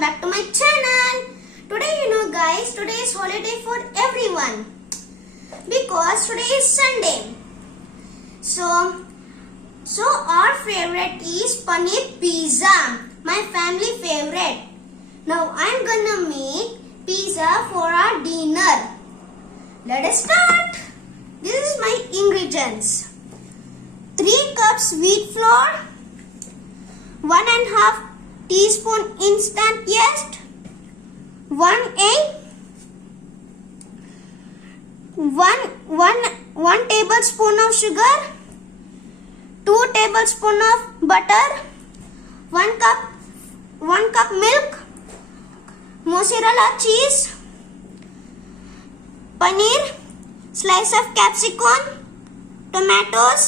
welcome back to my channel. Today guys, today is holiday for everyone because today is Sunday. So our favorite is paneer pizza, my family favorite. Now I'm gonna make pizza for our dinner. Let us start. This is my ingredients. 3 cups wheat flour, 1.5 teaspoon instant yeast, 1 egg, 1 tablespoon of sugar, 2 tablespoon of butter, 1 cup milk, mozzarella cheese, paneer, slice of capsicum, tomatoes,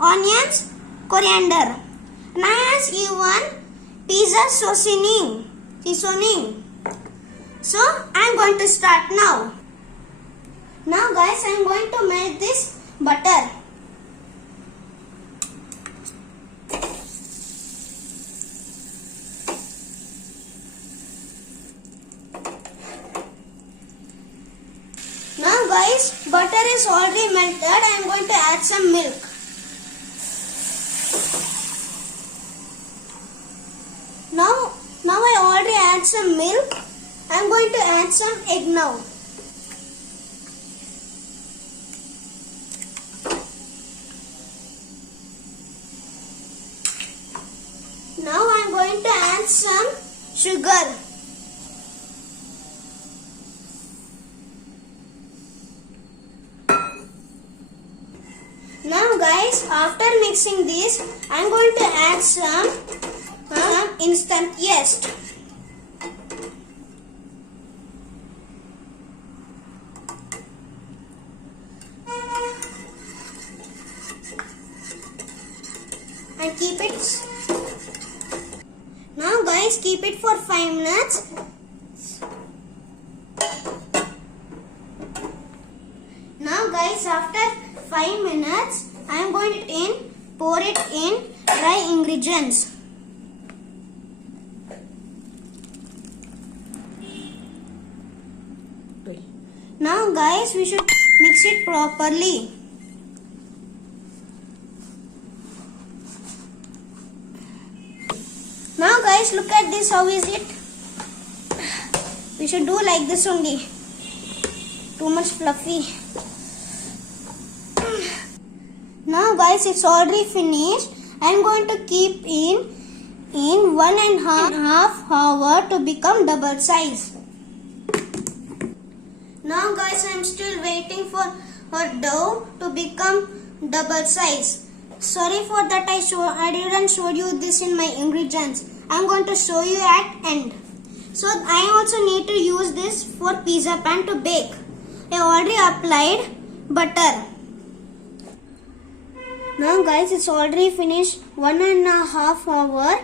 onions, coriander. Nice even pizza seasoning. So I'm going to start now. Now guys, I'm going to melt this butter. Now guys, butter is already melted. I'm going to add some milk. Now I already add some milk. I'm going to add some egg now. Now I'm going to add some sugar. Now guys, after mixing this, I'm going to add some instant yeast. And keep it. Now guys, keep it for 5 minutes. Now guys, after 5 minutes, I am going to pour it in dry ingredients. Now guys, we should mix it properly. Now guys, look at this, how is it? We should do like this only. Too much fluffy. Now guys, it's already finished. I'm going to keep in 1.5 hour to become double size. Now guys, I'm still waiting for dough to become double size. Sorry for that, I didn't show you this in my ingredients. I'm going to show you at end. So I also need to use this for pizza pan to bake. I already applied butter. Now guys, it's already finished 1.5 hour.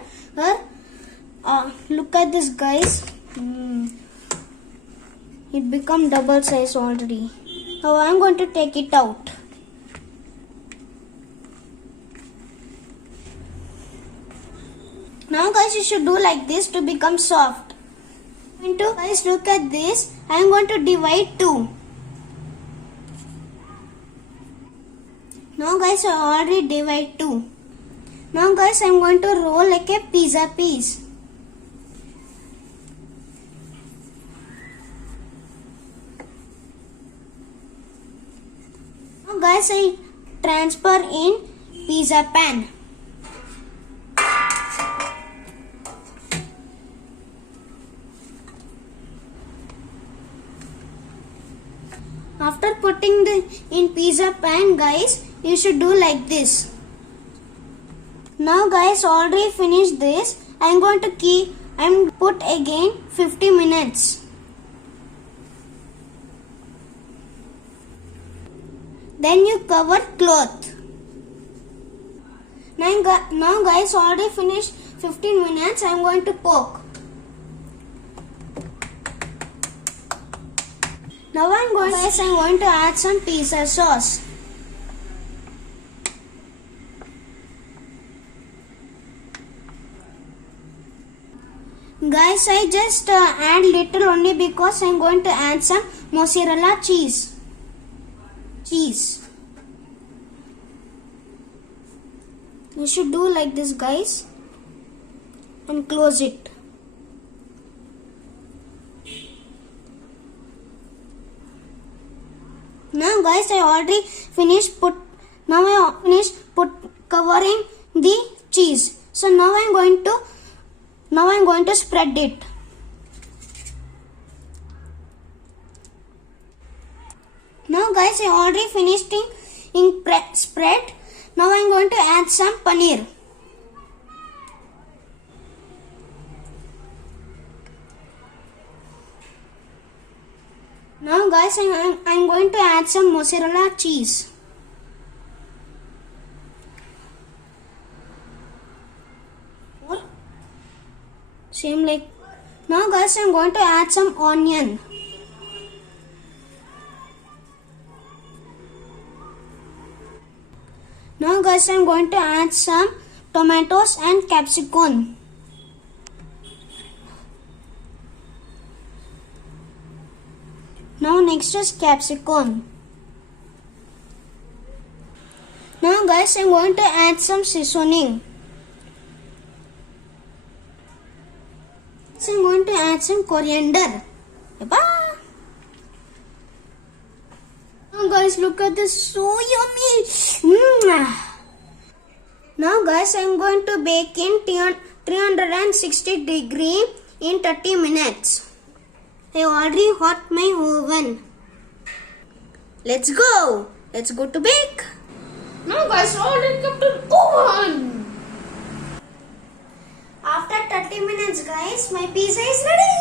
Look at this guys. It become double size already. Now I'm going to take it out. Now guys, you should do like this to become soft. Guys, look at this. I'm going to divide 2. Now guys, I already divide 2. Now guys, I'm going to roll like a pizza piece. Now guys, I transfer in pizza pan. After putting in pizza pan guys, you should do like this. Now guys, already finished this. I'm going to put again 50 minutes. Then you cover cloth. Now guys, already finished 15 minutes. I'm going to poke. Now I'm going to add some pizza sauce. Guys, I just add little only because I'm going to add some mozzarella cheese. You should do like this, guys, and close it. Now, guys, I already finished covering the cheese. So now I'm going to spread it. Now, guys, I already finished in spread. Now I'm going to add some paneer. Now, guys, I'm going to add some mozzarella cheese. Same like. Now, guys, I'm going to add some onion. Now, guys, I'm going to add some tomatoes and capsicum. Now, next is capsicum. Now, guys, I'm going to add some seasoning. So I'm going to add some coriander. Now, guys, look at this, so yummy. Now, guys, I'm going to bake in 360 degree in 30 minutes. I already hot my oven. Let's go to bake. Now, guys, already come to oven. After 30 minutes, guys, my pizza is ready.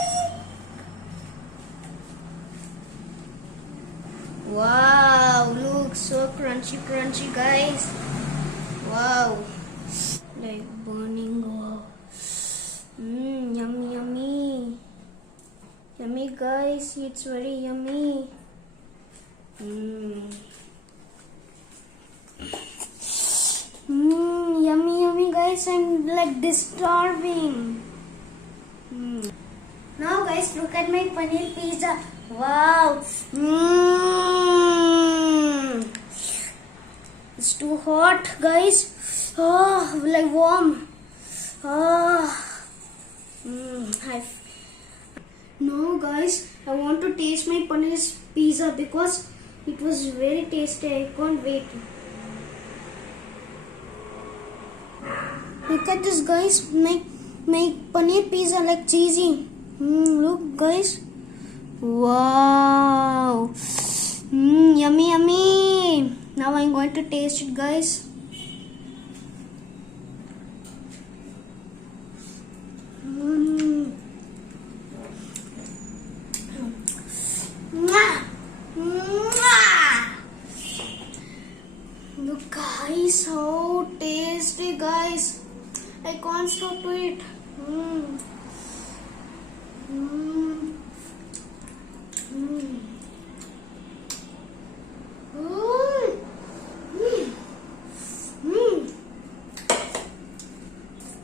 Wow, looks so crunchy, guys. Wow, like burning. Wow. Yummy. Yummy, guys. It's very yummy. Yummy, guys. I'm like starving. Now, guys, look at my paneer pizza. Wow. It's too hot, guys. Oh, like warm. No, guys, I want to taste my paneer pizza because it was very tasty. I can't wait. Look at this, guys. My paneer pizza like cheesy. Look, guys. Wow. Yummy. Now I'm going to taste it, guys. Look, guys, how tasty, guys. I can't stop to it.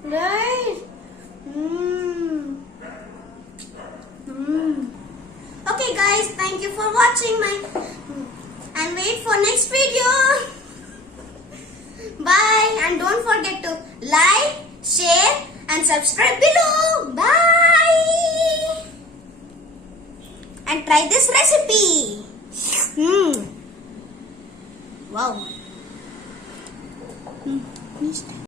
Right. Okay, guys, thank you for watching and wait for next video. Bye, and don't forget to like, share and subscribe below. Bye, and try this recipe. Wow.